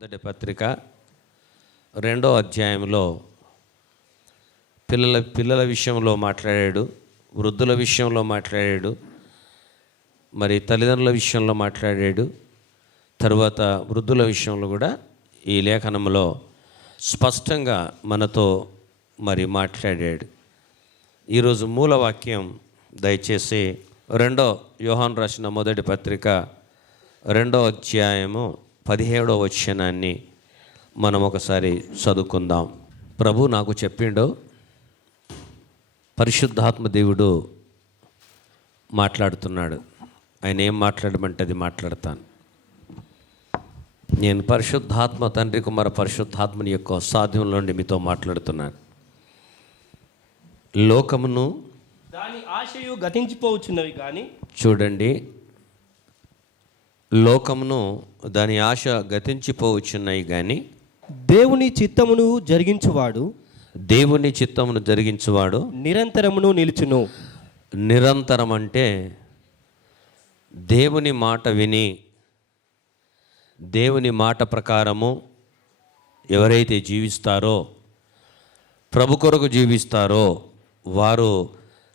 మొదటి పత్రిక 2వ అధ్యాయంలో పిల్లల విషయంలో మాట్లాడాడు, వృద్ధుల విషయంలో మాట్లాడాడు, మరి తల్లిదండ్రుల విషయంలో మాట్లాడాడు. తరువాత వృద్ధుల విషయంలో కూడా ఈ లేఖనంలో స్పష్టంగా మనతో మరి మాట్లాడాడు. ఈరోజు మూల వాక్యం దయచేసి 2వ యోహాను రాసిన మొదటి పత్రిక 2వ అధ్యాయము 17వ వచనాన్ని మనం ఒకసారి చదువుకుందాం. ప్రభు నాకు చెప్పిండు, పరిశుద్ధాత్మ దేవుడు మాట్లాడుతున్నాడు. ఆయన ఏం మాట్లాడమంటే అది మాట్లాడతాను. నేను పరిశుద్ధాత్మ తండ్రి కుమార పరిశుద్ధాత్మని యొక్క సాధ్యం నుండి మీతో మాట్లాడుతున్నాను. లోకమును దాని ఆశయు గతించిపోవచ్చున్నవి కానీ, చూడండి, లోకమును దాని ఆశ గతించిపోవచ్చున్నాయి కానీ దేవుని చిత్తమును జరిగించువాడు నిరంతరమును నిలుచును. నిరంతరం అంటే దేవుని మాట విని దేవుని మాట ప్రకారము ఎవరైతే జీవిస్తారో, ప్రభు కొరకు జీవిస్తారో వారు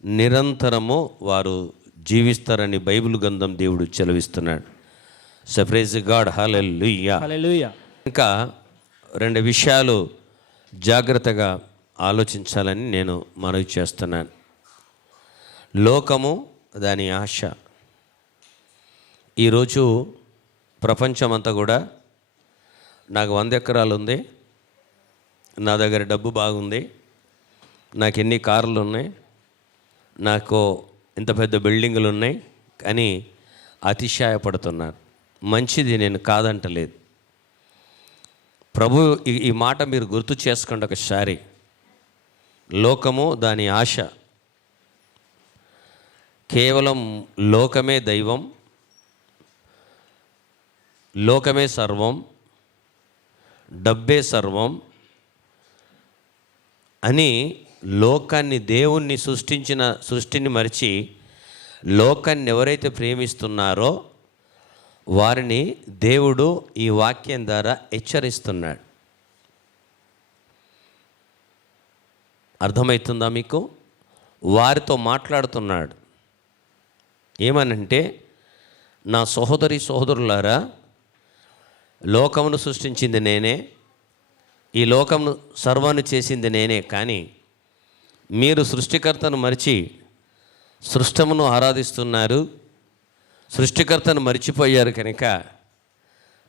నిరంతరము వారు జీవిస్తారని బైబిల్ గ్రంథం దేవుడు చెలవిస్తున్నాడు. So praise God, hallelujah. హల్లెలూయా. ఇంకా 2 విషయాలు జాగ్రత్తగా ఆలోచించాలని నేను మనవి చేస్తున్నాను. లోకము దాని ఆశ. ఈరోజు ప్రపంచమంతా కూడా నాకు 100 ఎకరాలు ఉంది, నా దగ్గర డబ్బు బాగుంది, నాకు ఎన్ని కార్లు ఉన్నాయి, నాకు ఇంత పెద్ద బిల్డింగులు ఉన్నాయి అని అతిశయపడుతున్నారు. మంచిది, నేను కాదంటలేదు. ప్రభు ఈ మాట మీరు గుర్తు చేసుకోండి ఒకసారి. లోకము దాని ఆశ. కేవలం లోకమే దైవం, లోకమే సర్వం, డబ్బే సర్వం అని లోకాన్ని, దేవుణ్ణి సృష్టిని మరిచి లోకాన్ని ఎవరైతే ప్రేమిస్తున్నారో వారిని దేవుడు ఈ వాక్యం ద్వారా హెచ్చరిస్తున్నాడు. అర్థమవుతుందా మీకు? వారితో మాట్లాడుతున్నాడు. ఏమనంటే, నా సహోదరి సహోదరులారా, లోకమును సృష్టించింది నేనే, ఈ లోకమును సర్వాన్ని చేసింది నేనే, కానీ మీరు సృష్టికర్తను మరిచి సృష్టమును ఆరాధిస్తున్నారు, సృష్టికర్తను మర్చిపోయారు కనుక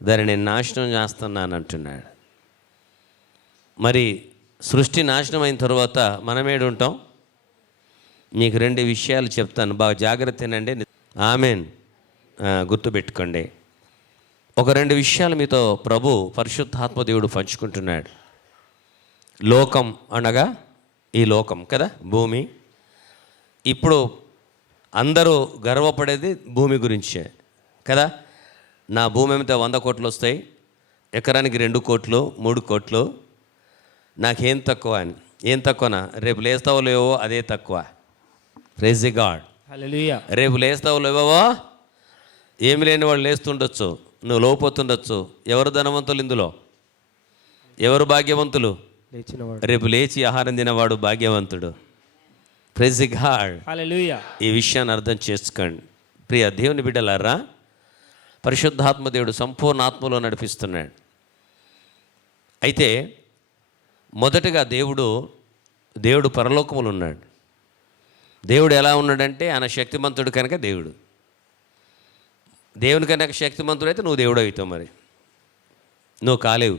దానిని నాశనం చేస్తున్నాను అంటున్నాడు. మరి సృష్టి నాశనం అయిన తర్వాత మనమేడు ఉంటాం? మీకు 2 విషయాలు చెప్తాను, బాగా జాగ్రత్తనండి. ఆమెన్, గుర్తుపెట్టుకోండి. ఒక 2 విషయాలు మీతో ప్రభు పరిశుద్ధాత్మ దేవుడు పంచుకుంటున్నాడు. లోకం అనగా ఈ లోకం కదా, భూమి. ఇప్పుడు అందరూ గర్వపడేది భూమి గురించే కదా. నా భూమి ఏమితే 100 కోట్లు వస్తాయి, ఎకరానికి 2 కోట్లు 3 కోట్లు, నాకేం తక్కువ అని. ఏం తక్కువనా? రేపు లేస్తావో లేవో అదే తక్కువ. ప్రైజ్ ది గాడ్, హల్లెలూయా. రేపు లేస్తావో లేవో, ఏమి లేని వాళ్ళు లేస్తుండొచ్చు, నువ్వు లోపోతుండొచ్చు. ఎవరు ధనవంతులు ఇందులో? ఎవరు భాగ్యవంతులు? రేపు లేచి ఆహారం తినవాడు భాగ్యవంతుడు. ప్రైజ్ ది గాడ్, హల్లెలూయా. ఈ విషయాన్ని అర్థం చేసుకోండి ప్రియ దేవుని బిడ్డలారా. పరిశుద్ధాత్మ దేవుడు సంపూర్ణ ఆత్మలో నడిపిస్తున్నాడు. అయితే మొదటగా దేవుడు పరలోకములు ఉన్నాడు. దేవుడు ఎలా ఉన్నాడంటే, ఆయన శక్తిమంతుడు కనుక దేవుడు. దేవుని కనుక శక్తిమంతుడు అయితే నువ్వు దేవుడు అవుతావు, మరి నువ్వు కాలేవు.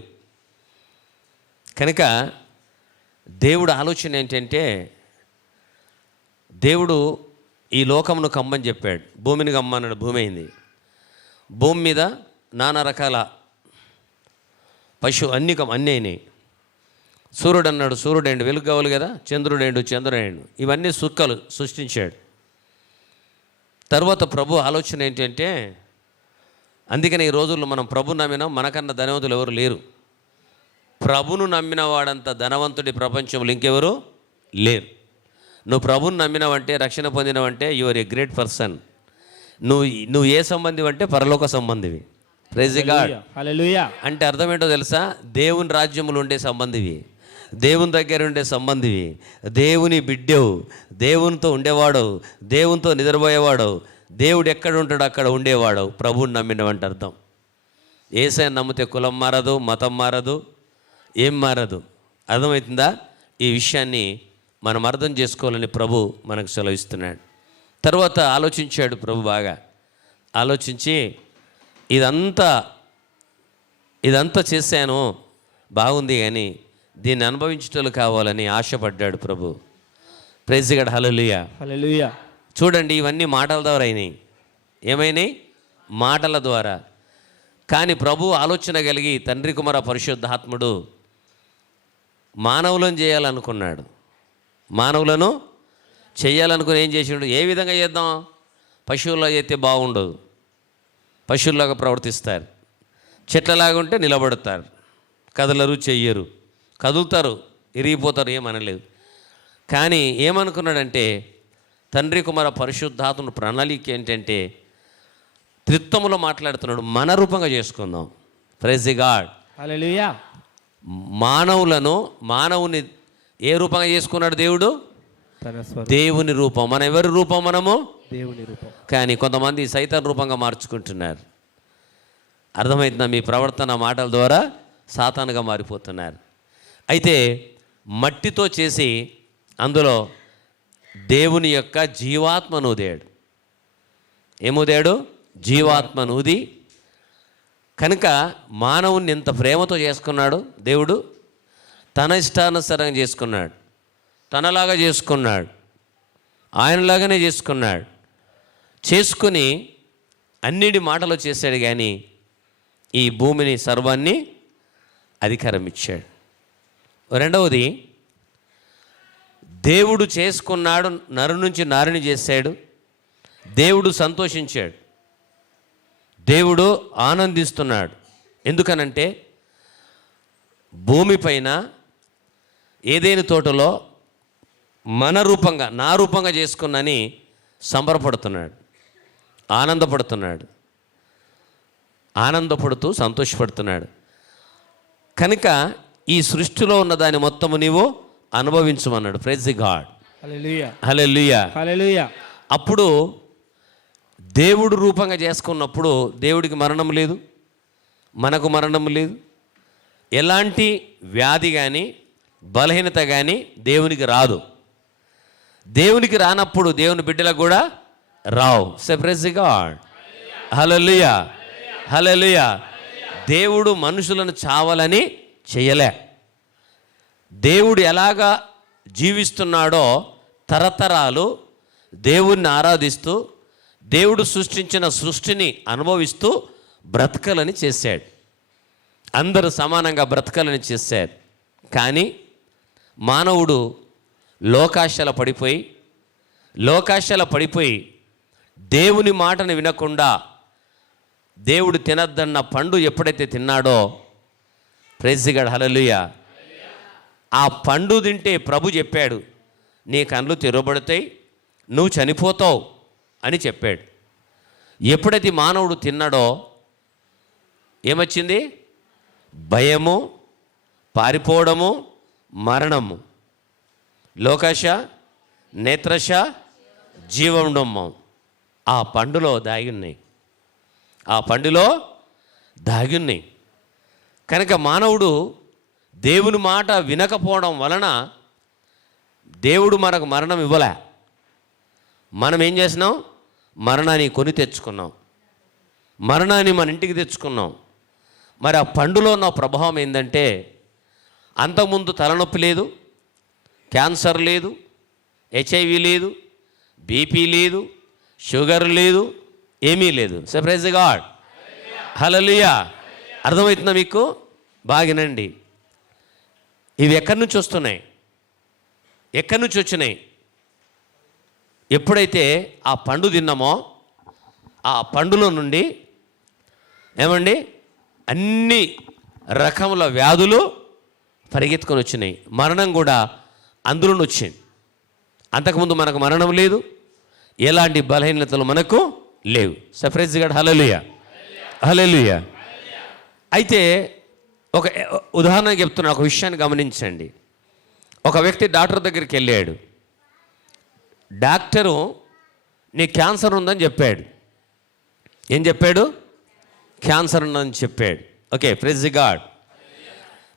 కనుక దేవుడు ఆలోచన ఏంటంటే, దేవుడు ఈ లోకమును కమ్మని చెప్పాడు, భూమిని కమ్మన్నాడు. భూమి అయింది. భూమి మీద నానా రకాల అన్నీ అయినాయి. సూర్యుడు అన్నాడు, సూర్యుడేండు వెలుగు కావాలి కదా, చంద్రుడేండు. ఇవన్నీ సుక్కలు సృష్టించాడు. తర్వాత ప్రభు ఆలోచన ఏంటంటే, అందుకని ఈ రోజుల్లో మనం ప్రభు నమ్మినాం, మనకన్నా ధనవంతులు ఎవరు లేరు. ప్రభును నమ్మిన వాడంత ధనవంతుడి ప్రపంచంలో ఇంకెవరు లేరు. నువ్వు ప్రభుని నమ్మినవంటే, రక్షణ పొందినవంటే you are a great person. నువ్వు ఏ సంబంధి అంటే పరలోక సంబంధివి. Praise God. హల్లెలూయా. అంటే అర్థం ఏంటో తెలుసా? దేవుని రాజ్యములు ఉండే సంబంధివి, దేవుని దగ్గర ఉండే సంబంధివి, దేవుని బిడ్డవు, దేవునితో ఉండేవాడు, దేవునితో నిద్రపోయేవాడు, దేవుడు ఎక్కడ ఉంటాడో అక్కడ ఉండేవాడు, ప్రభువుని నమ్మినవంటే అర్థం. యేసయ్యను నమ్మితే కులం మారదు, మతం మారదు, ఏం మారదు. అర్థమవుతుందా? ఈ విషయాన్ని మనం అర్థం చేసుకోవాలని ప్రభు మనకు సెలవిస్తున్నాడు. తర్వాత ఆలోచించాడు ప్రభు, బాగా ఆలోచించి ఇదంతా చేశాను, బాగుంది, కానీ దీన్ని అనుభవించటోళ్ళు కావాలని ఆశపడ్డాడు ప్రభు. Praise God. హల్లెలూయా. హల్లెలూయా. చూడండి, ఇవన్నీ మాటల ద్వారా అయినాయి. ఏమైనాయి? మాటల ద్వారా. కానీ ప్రభు ఆలోచన కలిగి తండ్రి కుమార పరిశుద్ధాత్ముడు మానవులను చేయాలనుకున్నాడు. మానవులను చేయాలనుకుని ఏం చేసిండు? ఏ విధంగా చేద్దాం? పశువుల్లో చేస్తే బాగుండదు, పశువుల్లాగా ప్రవర్తిస్తారు, చెట్లలాగా ఉంటే నిలబడతారు, కదలరు, చెయ్యరు, కదులుతారు, ఇరిగిపోతారు, ఏమనలేదు. కానీ ఏమనుకున్నాడంటే తండ్రి కుమార పరిశుద్ధాత్ముడు ప్రణాళిక ఏంటంటే త్రిత్వములో మాట్లాడుతున్నాడు, మన రూపంగా చేసుకుందాం. Praise God. హల్లెలూయా. మానవుని ఏ రూపంగా చేసుకున్నాడు దేవుడు? దేవుని రూపం. మన ఎవరి రూపం? మనము దేవుని రూపం. కానీ కొంతమంది సైతాన్ రూపంగా మార్చుకుంటున్నారు. అర్థమవుతుందా? మీ ప్రవర్తన మాటల ద్వారా సాతానుగా మారిపోతున్నారు. అయితే మట్టితో చేసి అందులో దేవుని యొక్క జీవాత్మను ఊదాడు. ఏముదాడు? జీవాత్మను ఊది. కనుక మానవుని ఎంత ప్రేమతో చేసుకున్నాడు దేవుడు. తన ఇష్టానుసారంగా చేసుకున్నాడు, తనలాగా చేసుకున్నాడు, ఆయనలాగానే చేసుకున్నాడు. చేసుకుని అన్నిటి మాటలు చేశాడు, కానీ ఈ భూమిని సర్వాన్ని అధికారం ఇచ్చాడు. రెండవది, దేవుడు చేసుకున్నాడు, నరు నుంచి నారిని చేశాడు. దేవుడు సంతోషించాడు, దేవుడు ఆనందిస్తున్నాడు. ఎందుకనంటే భూమిపైన ఏదైనా తోటలో మన రూపంగా, నా రూపంగా చేసుకున్నని సంబరపడుతున్నాడు, ఆనందపడుతూ సంతోషపడుతున్నాడు. కనుక ఈ సృష్టిలో ఉన్న దాని మొత్తము నీవు అనుభవించమన్నాడు. Praise God. హల్లెలూయా. హల్లెలూయా. హల్లెలూయా. అప్పుడు దేవుడు రూపంగా చేసుకున్నప్పుడు దేవుడికి మరణం లేదు, మనకు మరణం లేదు. ఎలాంటి వ్యాధి కానీ బలహీనత కానీ దేవునికి రాదు. దేవునికి రానప్పుడు దేవుని బిడ్డలకు కూడా రావు. Praise God. హల్లెలూయా. హల్లెలూయా. దేవుడు మనుషులను చావాలని చేయలే. దేవుడు ఎలాగా జీవిస్తున్నాడో తరతరాలు దేవుణ్ణి ఆరాధిస్తూ దేవుడు సృష్టించిన సృష్టిని అనుభవిస్తూ బ్రతకాలని చేశాడు. అందరూ సమానంగా బ్రతకాలని చేశాడు. కానీ మానవుడు లోకాశల పడిపోయి దేవుని మాటను వినకుండా దేవుడు తినద్దన్న పండు ఎప్పుడైతే తిన్నాడో, ప్రైజ్ గాడ్. హల్లెలూయా. ఆ పండు తింటే ప్రభు చెప్పాడు, నీ కళ్ళు తెరవబడతాయి, నువ్వు చనిపోతావు అని చెప్పాడు. ఎప్పుడైతే మానవుడు తిన్నాడో ఏమొచ్చింది? భయము, పారిపోవడము, మరణము. లోకాశ, నేత్రశ, జీవముండము ఆ పండులో దాగి ఉన్నాయి. కనుక మానవుడు దేవుని మాట వినకపోవడం వలన దేవుడు మనకు మరణం ఇవ్వలే. మనం ఏం చేసినాం? మరణాన్ని కొని తెచ్చుకున్నాం, మరణాన్ని మన ఇంటికి తెచ్చుకున్నాం. మరి ఆ పండులో ఉన్న ప్రభావం ఏంటంటే అంతకుముందు తలనొప్పి లేదు, క్యాన్సర్ లేదు, హెచ్ఐవి లేదు, బీపీ లేదు, షుగర్ లేదు, ఏమీ లేదు. Praise God. హల్లెలూయా. అర్థమవుతుందా మీకు? బాగినండి. ఇవి ఎక్కడి నుంచి వస్తున్నాయి? ఎక్కడి నుంచి వచ్చినాయి? ఎప్పుడైతే ఆ పండు తిన్నామో ఆ పండులో నుండి ఏమండి అన్ని రకముల వ్యాధులు పరిగెత్తుకొని వచ్చినాయి. మరణం కూడా అందులో వచ్చింది. అంతకుముందు మనకు మరణం లేదు, ఎలాంటి బలహీనతలు మనకు లేవు. Praise God. హల్లెలూయా. హల్లెలూయా. అయితే ఒక ఉదాహరణ చెప్తున్నా, ఒక విషయాన్ని గమనించండి. ఒక వ్యక్తి డాక్టర్ దగ్గరికి వెళ్ళాడు. డాక్టరు నీ క్యాన్సర్ ఉందని చెప్పాడు. ఏం చెప్పాడు? క్యాన్సర్ ఉందని చెప్పాడు. Okay, praise the God.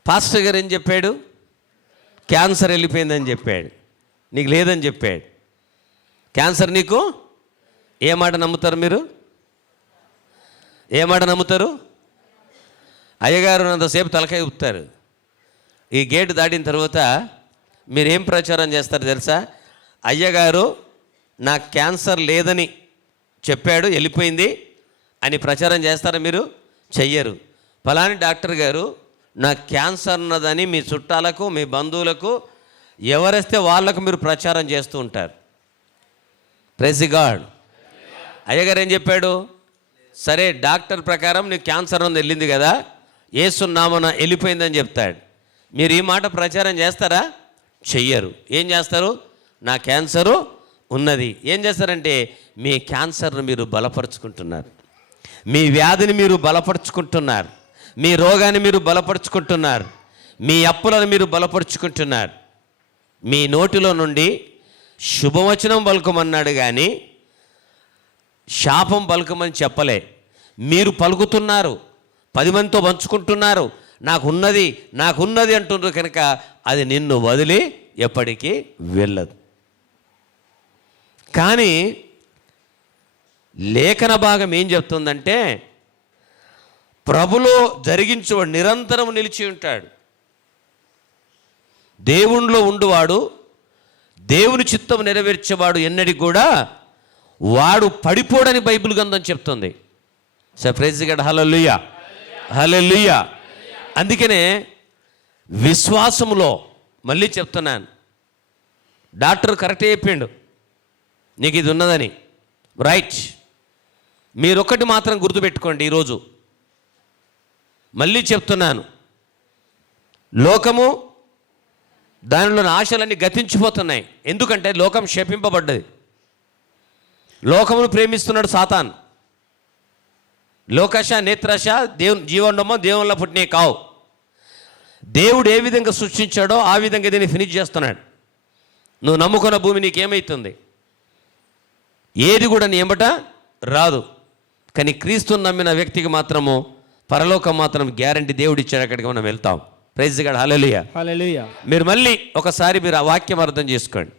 Pastor గారు ఏం చెప్పాడు? క్యాన్సర్ వెళ్ళిపోయిందని చెప్పాడు. నీకు లేదని చెప్పాడు. క్యాన్సర్ నీకు ఏ మాట నమ్ముతారు మీరు? ఏ మాట నమ్ముతారు? అయ్యగారు అంతసేపు తలకాయ ఊపుతారు. ఈ గేటు దాటిన తర్వాత మీరేం ప్రచారం చేస్తారు తెలుసా? అయ్యగారు నాకు క్యాన్సర్ లేదని చెప్పాడు, వెళ్ళిపోయింది అని ప్రచారం చేస్తారా మీరు? చెయ్యరు. ఫలాని డాక్టర్ గారు నాకు క్యాన్సర్ ఉన్నదని మీ చుట్టాలకు, మీ బంధువులకు ఎవరేస్తే వాళ్ళకు మీరు ప్రచారం చేస్తూ ఉంటారు. Praise God. అయ్యగారు ఏం చెప్పాడు? సరే, డాక్టర్ ప్రకారం నీకు క్యాన్సర్ ఉంది, వెళ్ళింది కదా, యేసు నామమున వెళ్ళిపోయిందని చెప్తాడు. మీరు ఈ మాట ప్రచారం చేస్తారా? చెయ్యరు. ఏం చేస్తారు? నా క్యాన్సరు ఉన్నది. ఏం చేస్తారంటే మీ క్యాన్సర్ను మీరు బలపరుచుకుంటున్నారు, మీ వ్యాధిని మీరు బలపరుచుకుంటున్నారు, మీ రోగాన్ని మీరు బలపరుచుకుంటున్నారు, మీ అప్పులను మీరు బలపరుచుకుంటున్నారు. మీ నోటిలో నుండి శుభవచనం పలుకమన్నాడు కానీ శాపం పలుకమని చెప్పలే. మీరు పలుకుతున్నారు, 10 మందితో పంచుకుంటున్నారు, నాకున్నది అంటున్నారు కనుక అది నిన్ను వదిలి ఎప్పటికీ వెళ్ళదు. కానీ లేఖన భాగం ఏం చెప్తుందంటే ప్రభులో జరిగించేవాడు నిరంతరం నిలిచి ఉంటాడు. దేవునిలో ఉండువాడు, దేవుని చిత్తం నెరవేర్చేవాడు ఎన్నడికి కూడా వాడు పడిపోడని బైబిల్ గ్రంథం చెప్తుంది. So praise God. Hallelujah, hallelujah. అందుకనే విశ్వాసములో మళ్ళీ చెప్తున్నాను, డాక్టర్ కరెక్టే చెప్పిండు నీకు ఇది ఉన్నదని, రైట్. మీరొక్కటి మాత్రం గుర్తుపెట్టుకోండి ఈరోజు, మళ్ళీ చెప్తున్నాను, లోకము దానిలోని ఆశలన్నీ గతించిపోతున్నాయి. ఎందుకంటే లోకం శపింపబడ్డది. లోకమును ప్రేమిస్తున్నాడు సాతాన్. లోకశ, నేత్రశ, దేవుని జీవనము దేవుళ్ళ పుట్టినే కావు. దేవుడు ఏ విధంగా సృష్టించాడో ఆ విధంగా దీన్ని ఫినిష్ చేస్తున్నాడు. నువ్వు నమ్ముకున్న భూమి నీకేమవుతుంది? ఏది కూడా నీ ఎంబట రాదు. కానీ క్రీస్తుని నమ్మిన వ్యక్తికి మాత్రము పరలోకం మాత్రం గ్యారంటీ దేవుడు ఇచ్చాడు, అక్కడికి మనం వెళ్తాం. Praise God. Hallelujah, hallelujah. మీరు మళ్ళీ ఒకసారి మీరు ఆ వాక్యం అర్థం చేసుకోండి.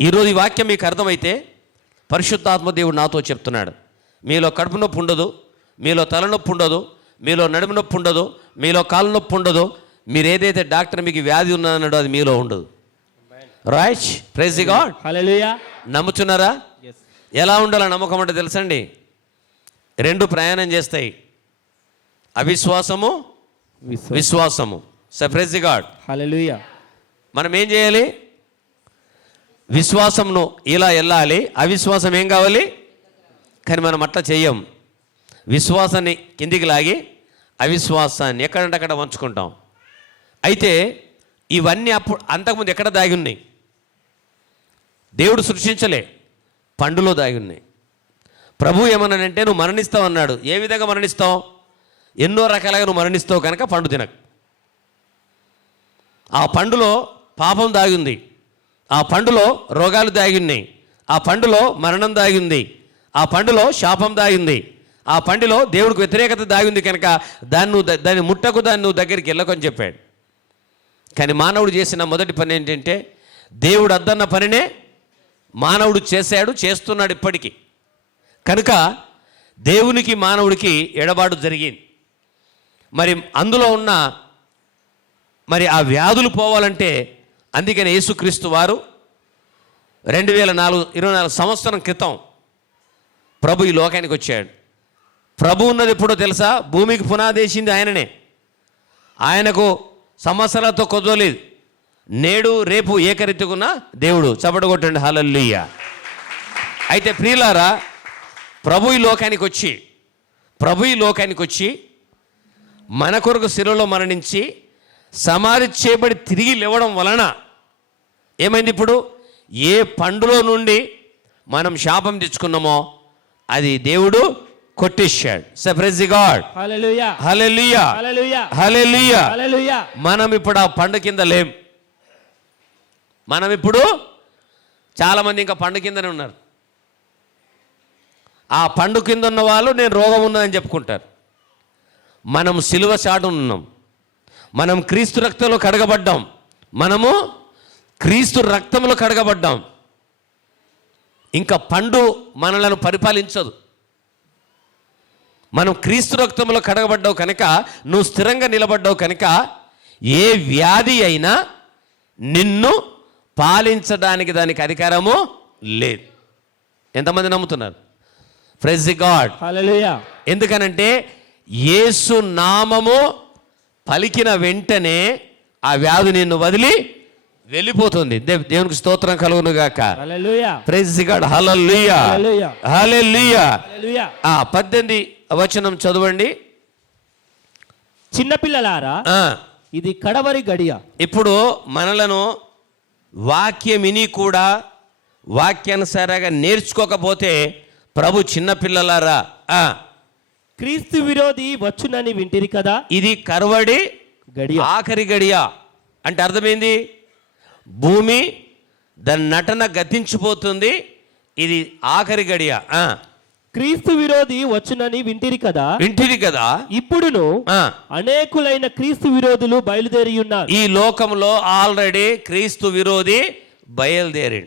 ఈరోజు ఈ వాక్యం మీకు అర్థమైతే పరిశుద్ధాత్మ దేవుడు నాతో చెప్తున్నాడు, మీలో కడుపు నొప్పి ఉండదు, మీలో తలనొప్పి ఉండదు, మీలో నడుము నొప్పి ఉండదు, మీలో కాలు నొప్పి ఉండదు. మీరు ఏదైతే డాక్టర్ మీకు వ్యాధి ఉన్నదన్నాడో అది మీలో ఉండదు. Right, praise God. హల్లెలూయా. నమ్ముచున్నారా? ఎలా ఉండాలో నమ్మకం అంటే తెలుసండి, 2 ప్రయాణం చేస్తాయి, అవిశ్వాసము, విశ్వాసము. So praise God. హల్లెలూయా. మనం ఏం చేయాలి? విశ్వాసంను ఇలా వెళ్ళాలి, అవిశ్వాసం ఏం కావాలి? కానీ మనం అట్లా చెయ్యం. విశ్వాసాన్ని కిందికి లాగి అవిశ్వాసాన్ని ఎక్కడంటే అక్కడ వంచుకుంటాం. అయితే ఇవన్నీ అప్పుడు అంతకుముందు ఎక్కడ దాగి ఉన్నాయి? దేవుడు సృష్టించలే, పండులో దాగి ఉన్నాయి. ప్రభు ఏమన్నాడంటే నువ్వు మరణిస్తావు అన్నాడు. ఏ విధంగా మరణిస్తావు? ఎన్నో రకాలుగా నువ్వు మరణిస్తావు కనుక పండు తినకు. ఆ పండులో పాపం దాగి ఉంది, ఆ పండులో రోగాలు దాగి ఉన్నాయి, ఆ పండులో మరణం దాగి ఉంది, ఆ పండులో శాపం దాగి ఉంది, ఆ పండులో దేవుడికి వ్యతిరేకత దాగి ఉంది కనుక దాన్ని ముట్టకు, దాన్ని నువ్వు దగ్గరికి వెళ్ళకని చెప్పాడు. కానీ మానవుడు చేసిన మొదటి పని ఏంటంటే దేవుడు అద్దన్న పనినే మానవుడు చేస్తున్నాడు ఇప్పటికీ. కనుక దేవునికి మానవుడికి ఎడబాటు జరిగింది. మరి అందులో ఉన్న ఆ వ్యాధులు పోవాలంటే అందుకని యేసుక్రీస్తు వారు 24 సంవత్సరం క్రితం ప్రభు ఈ లోకానికి వచ్చాడు. ప్రభు ఉన్నది ఎప్పుడో తెలుసా? భూమికి పునాదేసింది ఆయననే. ఆయనకు సంవత్సరాలతో కొదవలేదు. నేడు రేపు ఏకరీతిగున్న దేవుడు. చప్పట కొట్టండి, హల్లెలూయా. అయితే ప్రియులారా, ప్రభు ఈ లోకానికి వచ్చి మన కొరకు శిలువలో మరణించి సమాధి చేయబడి తిరిగి లేవడం వలన ఏమైంది? ఇప్పుడు ఏ పండులో నుండి మనం శాపం తెచ్చుకున్నామో అది దేవుడు కొట్టేశాడు. సే praise the God. Hallelujah. Hallelujah. Hallelujah. Hallelujah. హల్లెలూయా. మనం ఇప్పుడు ఆ పండు కింద లేం. మనం ఇప్పుడు చాలామంది ఇంకా పండు కిందనే ఉన్నారు. ఆ పండు కింద ఉన్న వాళ్ళు నేను రోగం ఉన్నదని చెప్పుకుంటారు. మనం సిలువ చాటున ఉన్నాం. మనం క్రీస్తు రక్తంలో కడగబడ్డాం. మనము క్రీస్తు రక్తంలో కడగబడ్డాం. ఇంకా పండు మనలను పరిపాలించదు. మనం క్రీస్తు రక్తంలో కడగబడ్డావు కనుక, నువ్వు స్థిరంగా నిలబడ్డావు కనుక, ఏ వ్యాధి అయినా నిన్ను పాలించడానికి దానికి అధికారము లేదు. ఎంతమంది నమ్ముతున్నారు? Praise the God. హల్లెలూయా. ఎందుకనంటే యేసు నామము పలికిన వెంటనే ఆ వ్యాధి నిన్ను వదిలి వెళ్ళిపోతుంది. దేవునికి స్తోత్రం కలుగును గాక. Hallelujah. Praise the God. Hallelujah. Hallelujah. Hallelujah. Hallelujah. 18 వచనం చదవండి. చిన్నపిల్లలారా, ఇది కడవరి గడియ. ఇప్పుడు మనలను వాక్యం విని కూడా వాక్యానుసారంగా నేర్చుకోకపోతే ప్రభు చిన్నపిల్లలారా, క్రీస్తు విరోధి వచ్చునని వింటిరి కదా. ఇది కరవడి గడియ, ఆఖరి గడియ. అంటే అర్థమైంది, భూమి దాని నటన గతించిపోతుంది. ఇది ఆఖరి గడియ. క్రీస్తు విరోధి వచ్చునని వింటిరి కదా. వింటిరి కదా. ఇప్పుడును అనేకులైన క్రీస్తు విరోధులు బయలుదేరి ఉన్నారు. ఈ లోకంలో ఆల్రెడీ క్రీస్తు విరోధి బయలుదేరి.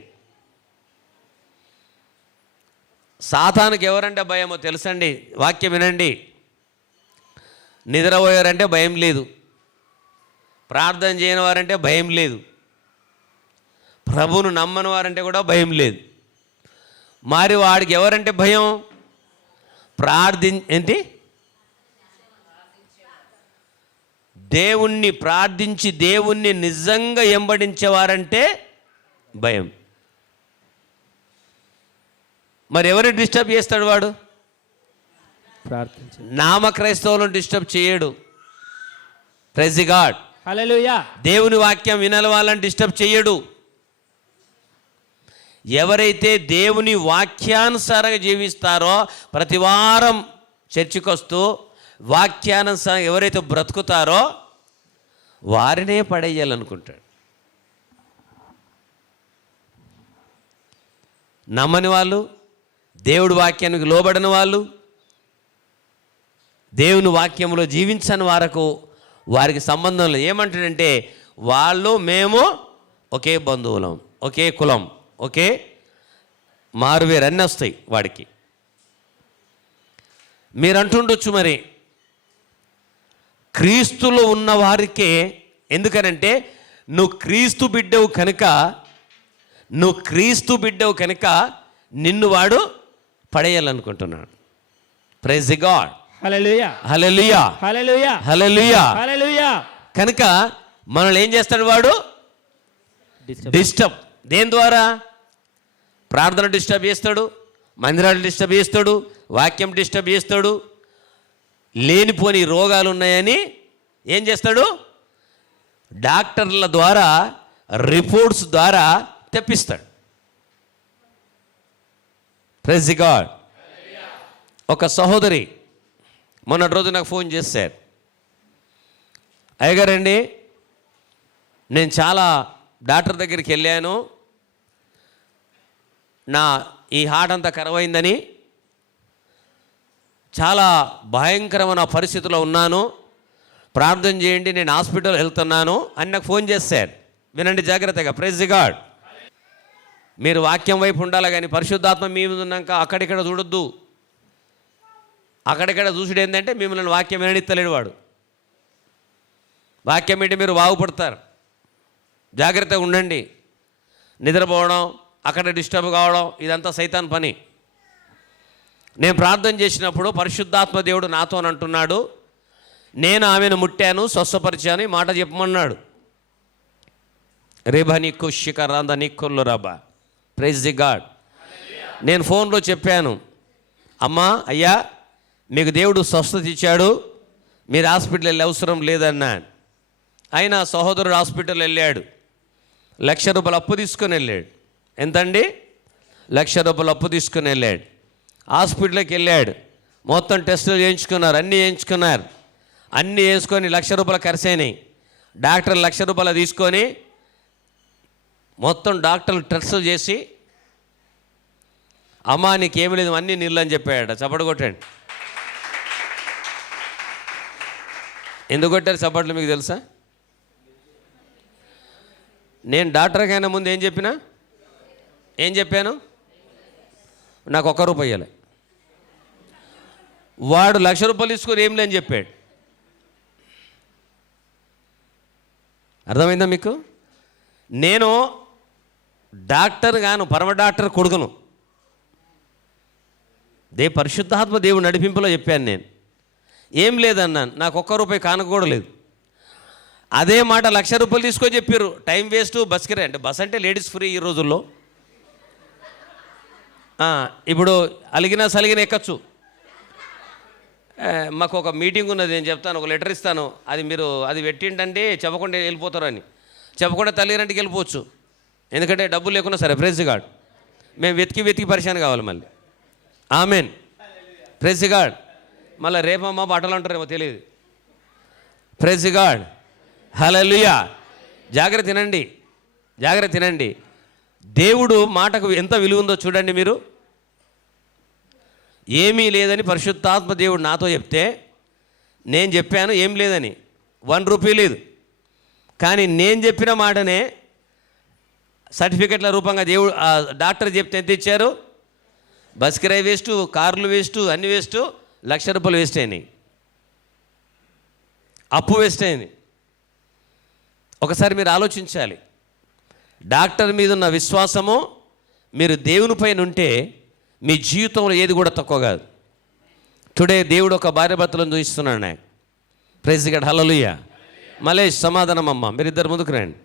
సాతానుకి ఎవరంటే భయమో తెలుసండి? వాక్యం వినండి. నిద్రపోయారంటే భయం లేదు. ప్రార్థన చేయని వారంటే భయం లేదు. ప్రభువును నమ్మని వారంటే కూడా భయం లేదు. మరి వాడికి ఎవరంటే భయం? ఏంటి? దేవుణ్ణి ప్రార్థించి దేవుణ్ణి నిజంగా ఎంబడించేవారంటే భయం. మరి ఎవరు డిస్టర్బ్ చేస్తాడు వాడు? నామక్రైస్తవులను డిస్టర్బ్ చేయడు. Praise the God. హల్లెలూయా. దేవుని వాక్యం వినాలి వాళ్ళని డిస్టర్బ్ చేయడు. ఎవరైతే దేవుని వాక్యానుసారంగా జీవిస్తారో, ప్రతి వారం చర్చికి వస్తూ వాక్యానుసారం ఎవరైతే బ్రతుకుతారో వారినే పడేయాలనుకుంటాడు. నమ్మని వాళ్ళు, దేవుడి వాక్యానికి లోబడిన వాళ్ళు, దేవుని వాక్యంలో జీవించని వారికి వారికి సంబంధం లేదు. ఏమంటాడంటే వాళ్ళు మేము ఒకే బంధువులం, ఒకే కులం, ఒకే మారువేరు అన్నీ వస్తాయి వాడికి. మీరు అంటుండొచ్చు మరి క్రీస్తులో ఉన్న వారికే. ఎందుకనంటే నువ్వు క్రీస్తు బిడ్డవు కనుక నిన్ను వాడు పడేయాలనుకుంటున్నాడు. Praise the God. Hallelujah. Hallelujah. Hallelujah. Hallelujah. Hallelujah. కనుక మనల్ని ఏం చేస్తాడు వాడు? డిస్టర్బ్. దేని ద్వారా? ప్రార్థన డిస్టర్బ్ చేస్తాడు, మందిరాలు డిస్టర్బ్ చేస్తాడు, వాక్యం డిస్టర్బ్ చేస్తాడు. లేనిపోని రోగాలు ఉన్నాయని ఏం చేస్తాడు? డాక్టర్ల ద్వారా, రిపోర్ట్స్ ద్వారా తెప్పిస్తాడు. Praise the God. ఒక సహోదరి మొన్నటి రోజు నాకు ఫోన్ చేశారు. అయ్యగారండి, నేను చాలా డాక్టర్ దగ్గరికి వెళ్ళాను, నా ఈ హార్ట్ అంతా కరవైందని, చాలా భయంకరమైన పరిస్థితిలో ఉన్నాను, ప్రార్థన చేయండి, నేను హాస్పిటల్ వెళ్తున్నాను అని నాకు ఫోన్ చేశారు. వినండి జాగ్రత్తగా. Praise the God. మీరు వాక్యం వైపు ఉండాలి కానీ పరిశుద్ధాత్మ మీ మీద ఉన్నాక అక్కడిక్కడ చూడొద్దు. అక్కడిక్కడ చూసుడు ఏంటంటే మిమ్మల్ని వాక్యం వినడిత్తలేడు వాడు. వాక్యం ఏంటి? మీరు బాగుపడతారు. జాగ్రత్తగా ఉండండి. నిద్రపోవడం, అక్కడ డిస్టర్బ్ కావడం, ఇదంతా సైతాన్ పని. నేను ప్రార్థన చేసినప్పుడు పరిశుద్ధాత్మ దేవుడు నాతో అంటున్నాడు, నేను ఆమెను ముట్టాను, స్వస్థపరిచాను, ఈ మాట చెప్పమన్నాడు. రేబా నీకు శిఖరాంద నీకుల్లో రాబా. Praise the God. నేను ఫోన్లో చెప్పాను, అమ్మా అయ్యా మీకు దేవుడు స్వస్థత ఇచ్చాడు, మీరు హాస్పిటల్ వెళ్ళే అవసరం లేదన్నాను. అయినా సహోదరుడు హాస్పిటల్ వెళ్ళాడు, ₹1,00,000 అప్పు తీసుకొని వెళ్ళాడు. ఎంతండి? ₹1,00,000 అప్పు తీసుకొని వెళ్ళాడు. హాస్పిటల్కి వెళ్ళాడు, మొత్తం టెస్టులు చేయించుకున్నారు, అన్నీ చేయించుకున్నారు. అన్నీ వేసుకొని ₹1,00,000 ఖర్చు అయినాయి. డాక్టర్లు ₹1,00,000 తీసుకొని మొత్తం డాక్టర్లు టెస్టులు చేసి, అమ్మా నీకేమి లేదు, అన్నీ నీళ్ళు అని చెప్పాడు. చప్పట్లు కొట్టండి. ఎందుకు కొట్టారు చప్పట్లు మీకు తెలుసా? నేను డాక్టర్కైనా ముందు ఏం చెప్పాను? నాకు ₹1 ఇవ్వలే. వాడు ₹1,00,000 తీసుకొని ఏం లేని చెప్పాడు. అర్థమైందా మీకు? నేను డాక్టర్ గాను, పరమ డాక్టర్ కొడుకును. పరిశుద్ధాత్మ దేవుడు నడిపింపులో చెప్పాను. నేను ఏం లేదన్నాను, నాకు ₹1 కానుక కూడా లేదు. అదే మాట ₹1,00,000 తీసుకొని చెప్పారు. టైం వేస్ట్, బస్ కిరాయి. అంటే బస్ అంటే లేడీస్ ఫ్రీ ఈ రోజుల్లో. ఇప్పుడు అలిగినా సలిగిన ఎక్కచ్చు. మాకు ఒక మీటింగ్ ఉన్నది, నేను చెప్తాను, ఒక లెటర్ ఇస్తాను, అది పెట్టిండంటే చెప్పకుండా వెళ్ళిపోతారు అని. చెప్పకుండా తల్లిదండ్రికి వెళ్ళిపోవచ్చు, ఎందుకంటే డబ్బులు లేకున్నా సరే. Praise God. మేము వెతికి పరిశాన్ కావాలి మళ్ళీ. ఆమెన్. Praise God. మళ్ళీ రేపమ్మ బట్టలు అంటారేమో తెలియదు. Praise God. హల్లెలూయా. జాగ్రత్త తినండి. దేవుడు మాటకు ఎంత విలువ ఉందో చూడండి మీరు. ఏమీ లేదని పరిశుద్ధాత్మ దేవుడు నాతో చెప్తే నేను చెప్పాను ఏం లేదని. ₹1 లేదు. కానీ నేను చెప్పిన మాటనే సర్టిఫికెట్ల రూపంగా దేవుడు డాక్టర్ చెప్తే ఎంత ఇచ్చారు? బస్ కిరాయి వేస్ట్, కార్లు వేస్ట్, అన్ని వేస్ట్, ₹1,00,000 వేస్ట్ అయినాయి. అప్పు వేస్ట్ అయింది. ఒకసారి మీరు ఆలోచించాలి. డాక్టర్ మీద ఉన్న విశ్వాసము మీరు దేవుని పైన ఉంటే మీ జీవితంలో ఏది కూడా తక్కువ కాదు. టుడే దేవుడు ఒక భార్య భర్తలను చూపిస్తున్నాడు నాకు. Praise God. హల్లెలూయా. మలేష్, సమాధానం అమ్మ, మీరిద్దరు ముందుకు రండి.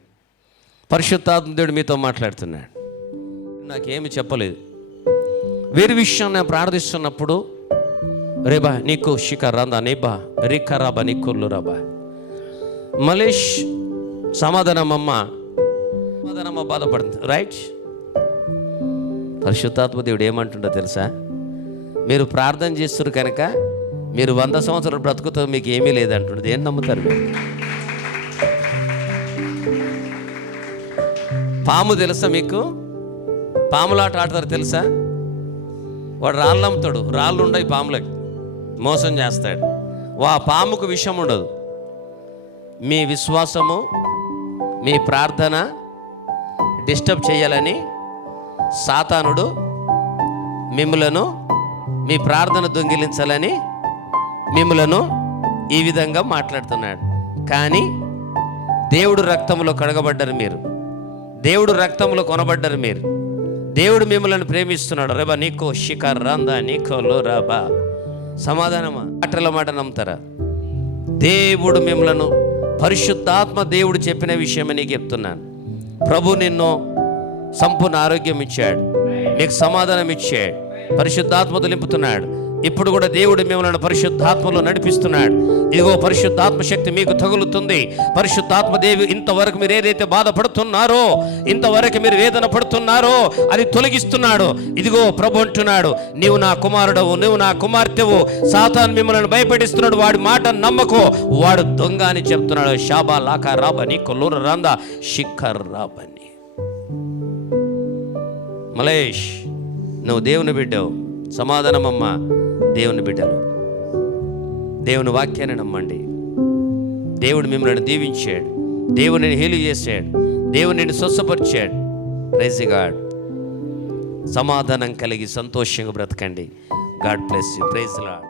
పరిశుద్ధాత్మ దేవుడు మీతో మాట్లాడుతున్నాడు. నాకేమి చెప్పలేదు. వేరే విషయం నేను ప్రార్థిస్తున్నప్పుడు రేబా నీకు షికరాందా నేబా రిఖరాబా నీకుర్లు రాబా. మలేష్ సమాధానమ్మ బాధపడుతుంది. రైట్. పరిశుద్ధాత్మ దేవుడు ఏమంటుండో తెలుసా? మీరు ప్రార్థన చేస్తున్నారు కనుక మీరు 100 సంవత్సరాలు బ్రతుకుతో మీకు ఏమీ లేదంటుండదు. ఏం నమ్ముతారు మీరు? పాము తెలుసా మీకు? పాములాట ఆడతారు తెలుసా? వాడు రాళ్ళు నమ్ముతాడు, రాళ్ళు ఉండవు పాములకి, మోసం చేస్తాడు. పాముకు విషయం ఉండదు. మీ విశ్వాసము, మీ ప్రార్థన డిస్టర్బ్ చేయాలని సాతానుడు మిమ్ములను, మీ ప్రార్థన దొంగిలించాలని మిమ్ములను ఈ విధంగా మాట్లాడుతున్నాడు. కానీ దేవుడు రక్తంలో కడగబడ్డారు మీరు, దేవుడు రక్తంలో కొనబడ్డారు మీరు. దేవుడు మిమ్మల్ని ప్రేమిస్తున్నాడు. రేబా నీకో షికార్ రాందా నీకో లో రాబా. సమాధానమా? మాటల మాట నమ్ముతారా? దేవుడు మిమ్మలను, పరిశుద్ధాత్మ దేవుడు చెప్పిన విషయమే నీకు చెప్తున్నాను. ప్రభు నిన్ను సంపూర్ణ ఆరోగ్యం ఇచ్చాడు, నీకు సమాధానం ఇచ్చాడు, పరిశుద్ధాత్మతో నింపుతున్నాడు. ఇప్పుడు కూడా దేవుడు మిమ్మల్ని పరిశుద్ధాత్మలో నడిపిస్తున్నాడు. ఇదిగో పరిశుద్ధాత్మ శక్తి మీకు తగులుతుంది. పరిశుద్ధాత్మ దేవి ఇంతవరకు మీరు ఏదైతే బాధపడుతున్నారో, ఇంతవరకు మీరు వేదన పడుతున్నారో అది తొలగిస్తున్నాడు. ఇదిగో ప్రభు అంటున్నాడు, నీవు నా కుమారుడవు, నువ్వు నా కుమార్తెవు. సాతాను మిమ్మల్ని భయపెట్టిస్తున్నాడు, వాడి మాట నమ్మకో, వాడు దొంగ అని చెప్తున్నాడు. షాబా లాకా రాబని కొల్లూర రాందా షిఖర్ రాబని. మలేష్, నువ్వు దేవుని బిడ్డవు. సమాధానమమ్మ, దేవుని బిడ్డలు. దేవుని వాక్యాన్ని నమ్మండి. దేవుడు మిమ్మల్ని దీవించాడు, దేవుని హీలు చేశాడు, దేవుని స్వస్థపరిచాడు. Praise God. సమాధానం కలిగి సంతోషంగా బ్రతకండి. God bless you. Praise lord.